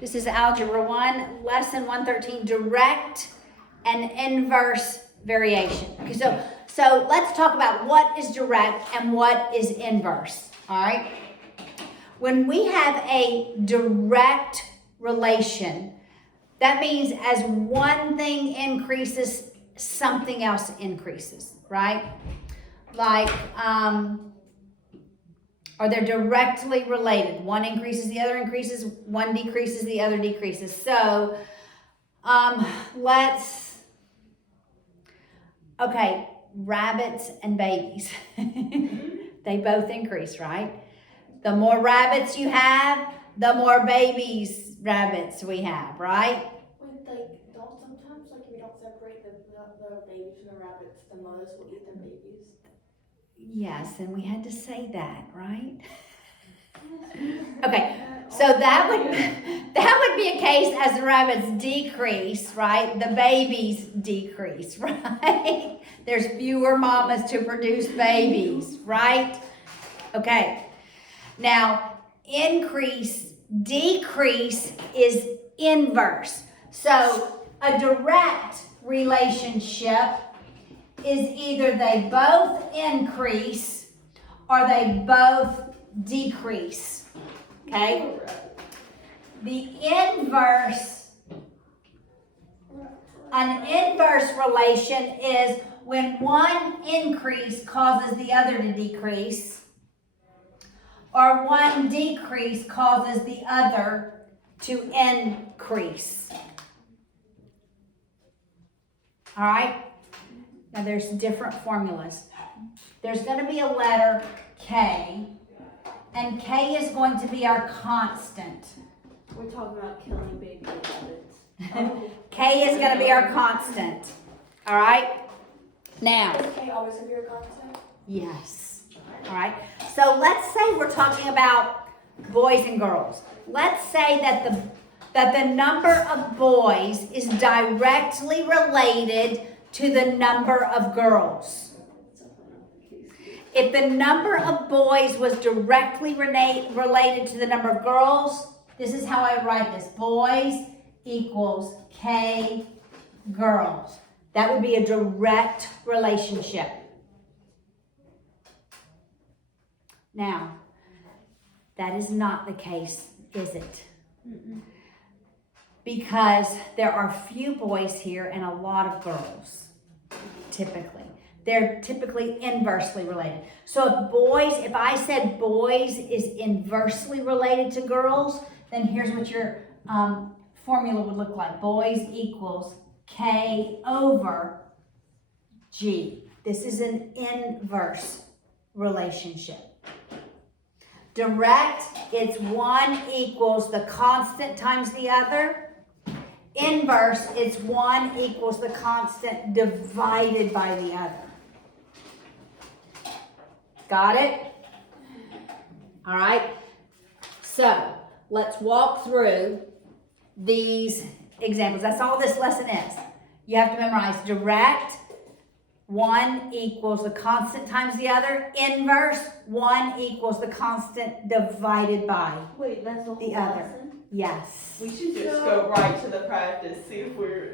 This is Algebra 1, Lesson 113, direct and inverse variation. Okay, so let's talk about what is direct and what is inverse, all right? When we have a direct relation, that means as one thing increases, something else increases, right? Like, or they're directly related. One increases, the other increases. One decreases, the other decreases. So, okay, rabbits and babies. They both increase, right? The more rabbits you have, the more rabbits we have, right? Don't sometimes, if we don't separate the babies from the rabbits, the mothers will eat the babies. Yes, and we had to say that, right? Okay, so that would be a case as the rabbits decrease, right? The babies decrease, right? There's fewer mamas to produce babies, right? Okay. Now, decrease is inverse. So, a direct relationship is either they both increase or they both decrease. Okay? An inverse relation is when one increase causes the other to decrease, or one decrease causes the other to increase. All right? Now there's different formulas. There's going to be a letter K, and K is going to be our constant. We're talking about killing baby rabbits. K is going to be our constant. All right? Now. Is K always going to be your constant? Yes. All right? So let's say we're talking about boys and girls. Let's say that the number of boys is directly related to the number of girls. If the number of boys was directly related to the number of girls, this is how I write this. Boys equals K girls. That would be a direct relationship. Now, that is not the case, is it? Mm-mm. Because there are few boys here and a lot of girls, typically. They're typically inversely related. So if I said boys is inversely related to girls, then here's what your formula would look like. Boys equals K over G. This is an inverse relationship. Direct, it's one equals the constant times the other. Inverse, it's one equals the constant divided by the other. Got it? All right. So let's walk through these examples. That's all this lesson is. You have to memorize direct, one equals the constant times the other. Inverse, one equals the constant divided by Wait, that's the whole other. Lesson? Yes. We should just go right to the practice, see if we're.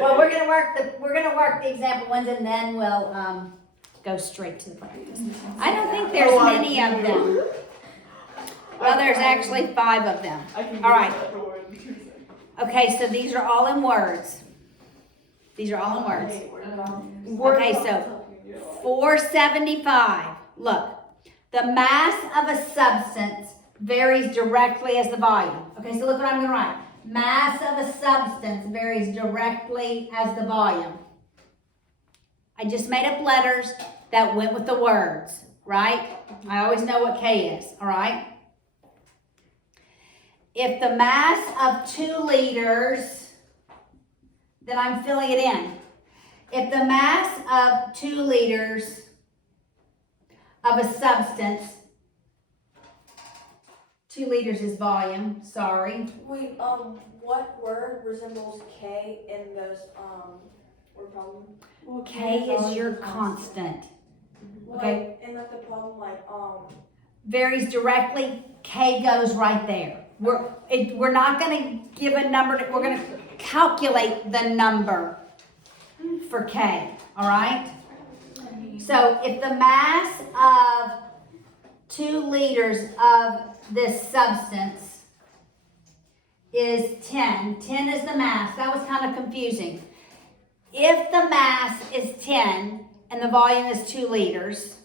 Well, we're gonna work the example ones, and then we'll go straight to the practice. I don't think there's many of them. Well, there's actually 5 of them. All right. Okay, so these are all in words. These are all in words. Okay, so 475. Look, the mass of a substance varies directly as the volume. Okay, so look what I'm going to write. Mass of a substance varies directly as the volume. I just made up letters that went with the words, right? I always know what K is, all right? If the mass of 2 liters, then I'm filling it in. If the mass of 2 liters of a substance, 2 liters is volume, sorry. Wait, what word resembles K in this word problem? Well, K is your constant. Okay. And that's the problem, Varies directly, K goes right there. We're not gonna give a number, we're gonna calculate the number for K, all right? So if the mass of 2 liters of this substance is 10 is the mass. That was kind of confusing. If the mass is 10 and the volume is 2 liters,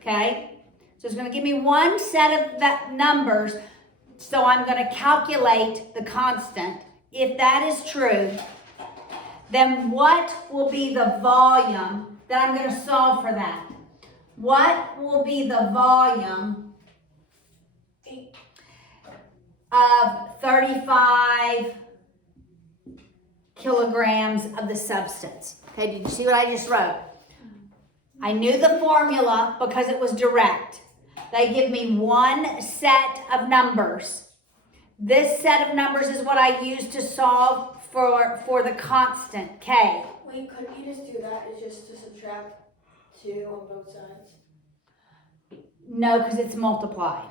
okay? So it's gonna give me one set of numbers, so I'm gonna calculate the constant. If that is true, then what will be the volume that I'm going to solve for that? What will be the volume of 35 kilograms of the substance? Okay, did you see what I just wrote? I knew the formula because it was direct. They give me one set of numbers. This set of numbers is what I use to solve for the constant, K. Wait, couldn't you just do that? It's just to subtract 2 on both sides. No, because it's multiplied.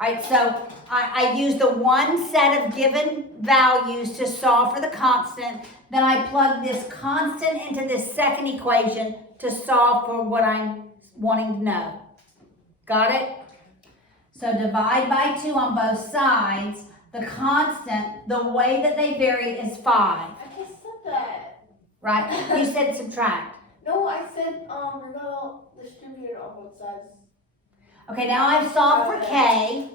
All right, so I use the one set of given values to solve for the constant. Then I plug this constant into this second equation to solve for what I'm wanting to know. Got it? So divide by 2 on both sides. The constant, the way that they vary is 5. I just said that. Right? You said subtract. No, I said we're gonna distribute it on both sides. Okay, now I've solved for K.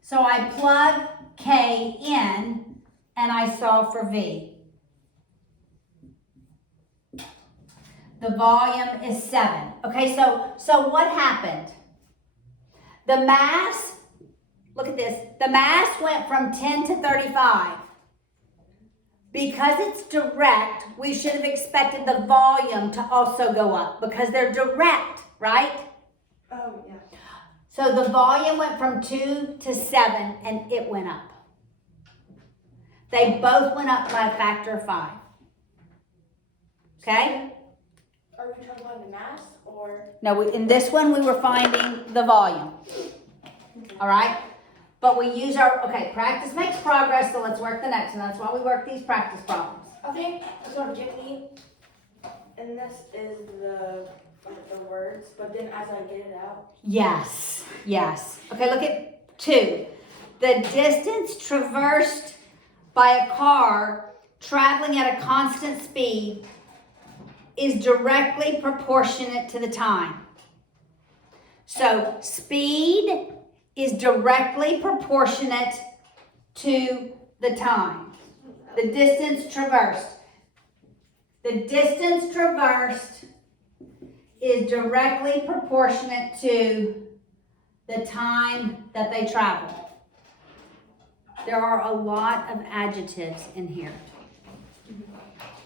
So I plug K in and I solve for V. The volume is 7. Okay, so what happened? The mass, look at this, the mass went from 10 to 35. Because it's direct, we should have expected the volume to also go up because they're direct, right? Oh, yeah. So the volume went from 2 to 7 and it went up. They both went up by a factor of 5. Okay? Are we talking about the mass or? No, in this one we were finding the volume. All right? But we use okay, practice makes progress, so let's work the next one. That's why we work these practice problems. Okay, so give me, and this is the words, but then as I get it out. Yes, yes. Okay, look at 2. The distance traversed by a car traveling at a constant speed is directly proportionate to the time. So speed is directly proportionate to the time. The distance traversed. The distance traversed is directly proportionate to the time that they traveled. There are a lot of adjectives in here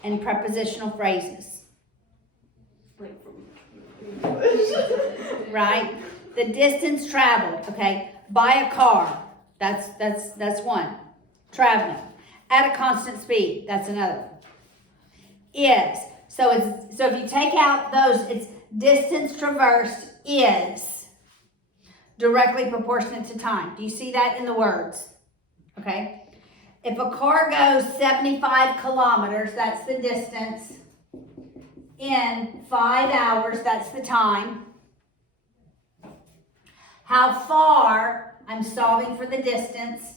and prepositional phrases. Right? The distance traveled, okay, by a car. That's one. Traveling at a constant speed. That's another. Is. So if you take out those, it's distance traversed is directly proportionate to time. Do you see that in the words? Okay. If a car goes 75 kilometers, that's the distance. In 5 hours, that's the time. How far, I'm solving for the distance.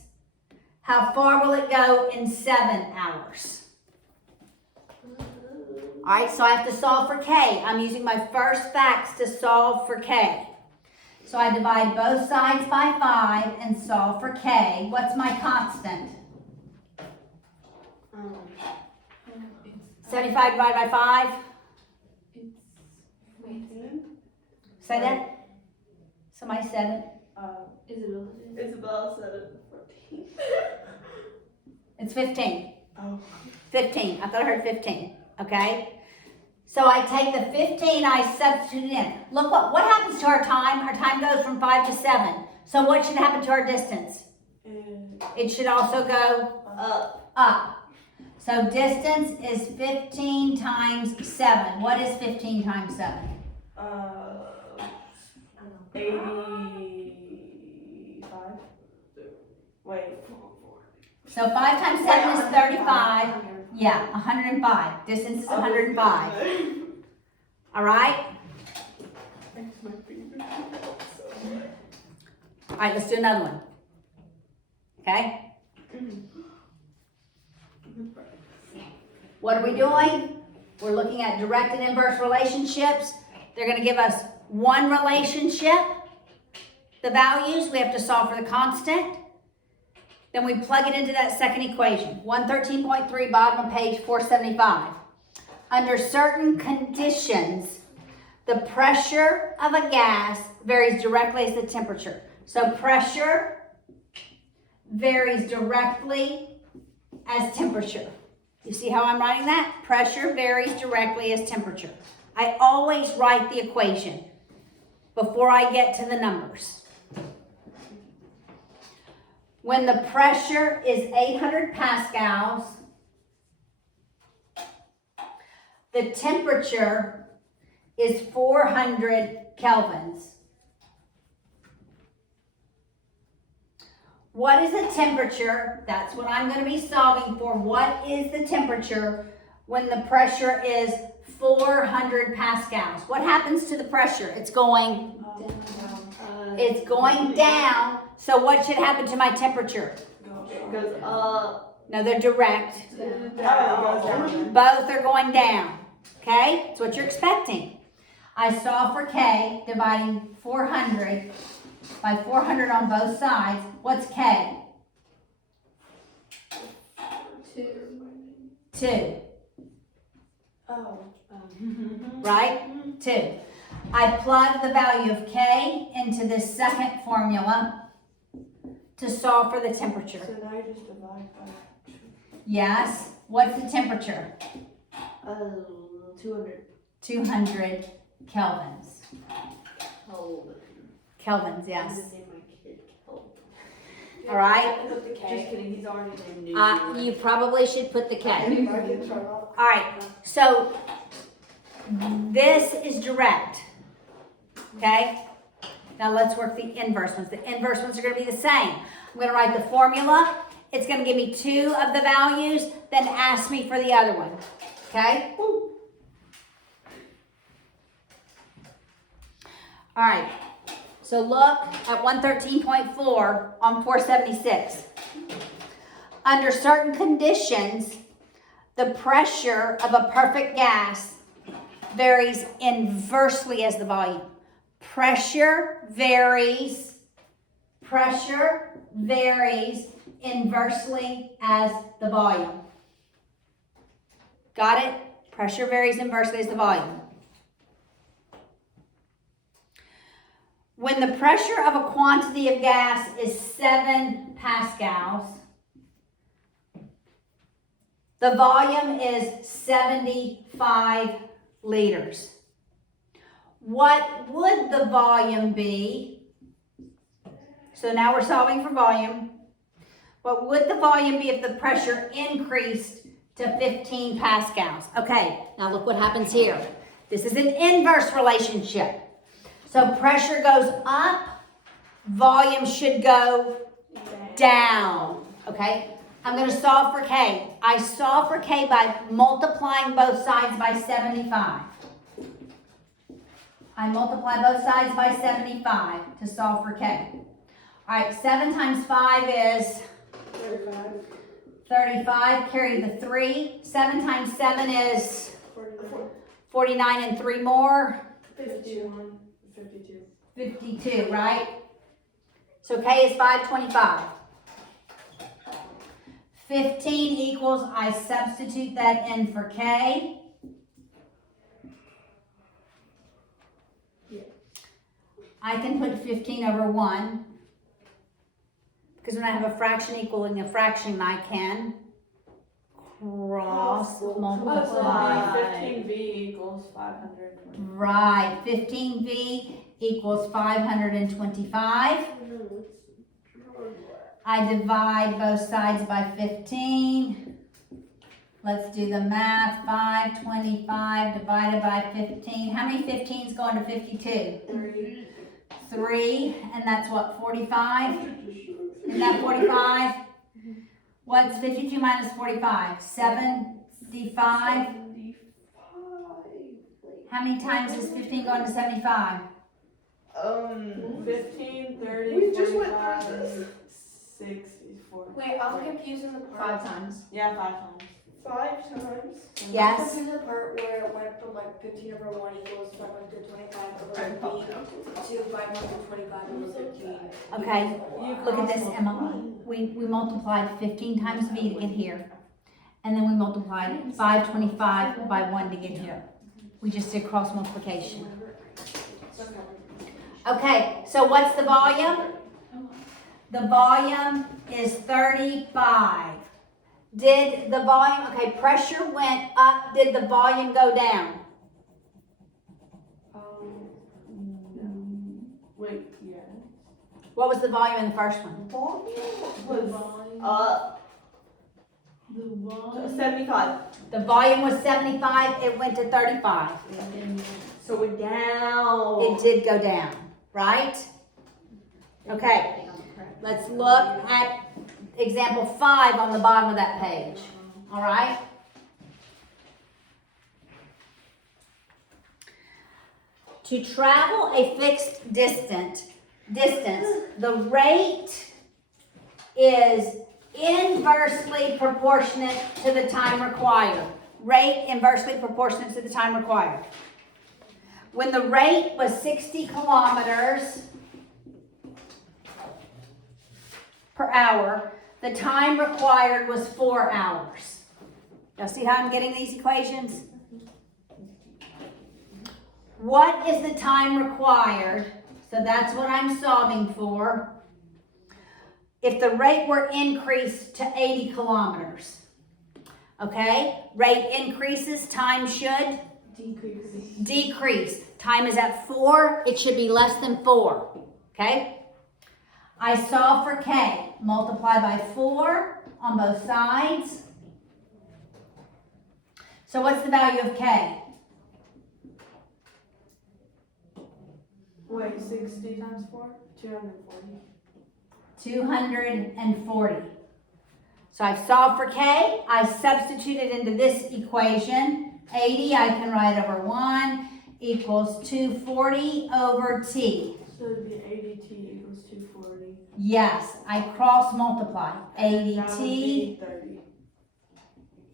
How far will it go in 7 hours? All right, so I have to solve for K. I'm using my first facts to solve for K. So I divide both sides by 5 and solve for K. What's my constant? 75 divided by 5? Say that? Somebody said it. Isabel said it 14. It's 15. Oh. 15. I thought I heard 15. Okay? So I take the 15, I substitute it in. Look, what happens to our time? Our time goes from 5 to 7. So what should happen to our distance? It should also go up. So distance is 15 times 7. What is 15 times 7? 80. Wait. So 5 times 7 is 35. Yeah, 105. Distance is 105. All right? Makes my fingers so All right, let's do another one. Okay? What are we doing? We're looking at direct and inverse relationships. They're going to give us one relationship. The values, we have to solve for the constant. Then we plug it into that second equation. 113.3, bottom of page 475. Under certain conditions, the pressure of a gas varies directly as the temperature. So pressure varies directly as temperature. You see how I'm writing that? Pressure varies directly as temperature. I always write the equation before I get to the numbers. When the pressure is 800 pascals, the temperature is 400 kelvins. What is the temperature? That's what I'm going to be solving for. What is the temperature when the pressure is 400 pascals? What happens to the pressure? It's going down. So what should happen to my temperature? It goes up. No, they're direct. Down. Both are going down. Okay? That's what you're expecting. I solve for K, dividing 400 by 400 on both sides. What's K? 2. Oh. Right? 2. I plug the value of K into this second formula to solve for the temperature. So now you just divide by 2. Yes. What's the temperature? 200. 200 kelvins. Kelvins, yes. All right. Put the Just K. kidding, he's already named You probably should put the K. All All right. So this is direct. Okay. Now let's work the inverse ones. The inverse ones are going to be the same. I'm going to write the formula. It's going to give me 2 of the values, then ask me for the other one. Okay? All right. So look at 113.4 on 476. Under certain conditions, the pressure of a perfect gas varies inversely as the volume. Pressure varies inversely as the volume. Got it? Pressure varies inversely as the volume. When the pressure of a quantity of gas is 7 pascals, the volume is 75 liters. What would the volume be? So now we're solving for volume. What would the volume be if the pressure increased to 15 pascals? Okay, now look what happens here. This is an inverse relationship. So pressure goes up, volume should go down. Okay, I'm going to solve for K. I solve for K by multiplying both sides by 75. I multiply both sides by 75 to solve for K. All right, 7 times 5 is 35. Carry the 3. 7 times 7 is 49 and 3 more. 52. 52, right? So K is 525. 15 equals, I substitute that in for K. I can put 15 over 1. Because when I have a fraction equaling a fraction, I can cross multiply. 15V equals 500. Right, 15V equals 525. I divide both sides by 15. Let's do the math. 525 divided by 15. How many 15s go into 52? 3, and that's what, 45? Isn't that 45? What's 52 minus 45? 75. How many times is 15 going to 75? 15, 30, We just went 45, through this. 60, 40. Wait, I'm confused in the part. 5 times. Yeah, 5 times. 5 times. Yes. I'm confused in the part where it went from like 15 over 1 equals 525 over b to 525 over 15. Okay, look at this, Emma. We multiplied 15 times v to get here. And then we multiplied 525 by 1 to get here. We just did cross multiplication. Okay, so what's the volume? The volume is 35. Did the volume, okay, pressure went up, did the volume go down? Wait, yeah. What was the volume in the first one? Was the volume 75. The volume was 75, it went to 35. So we're down. It did go down, right? Okay, let's look at example 5 on the bottom of that page, all right? To travel a fixed distance, the rate is inversely proportionate to the time required. Rate inversely proportionate to the time required. When the rate was 60 kilometers per hour, the time required was 4 hours. Y'all see how I'm getting these equations? What is the time required? So that's what I'm solving for. If the rate were increased to 80 kilometers. Okay? Rate increases, time should decrease. Time is at 4, it should be less than 4. Okay? I solve for K. Multiply by 4 on both sides. So what's the value of K? Wait, 60 times 4? 240. 240. So I've solved for K. I substituted into this equation. 80 I can write over 1 equals 240 over T. So it'd be 80t equals 240. Yes, I cross multiply. That would be 80t 30.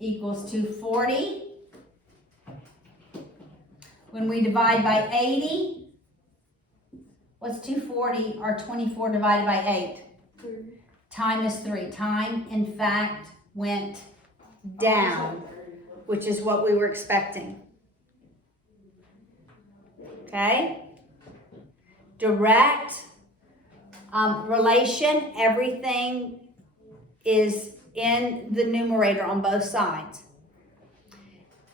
equals 240. When we divide by 80, what's 240 or 24 divided by 8? 3. Time is 3. Time, in fact, went down, which is what we were expecting. Okay? Direct relation, everything is in the numerator on both sides.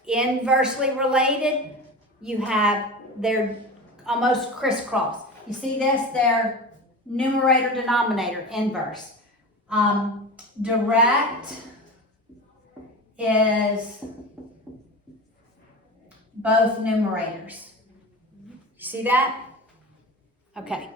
Inversely related, you have, they're almost crisscross. You see this? They're numerator, denominator, inverse. Direct is both numerators. You see that? Okay.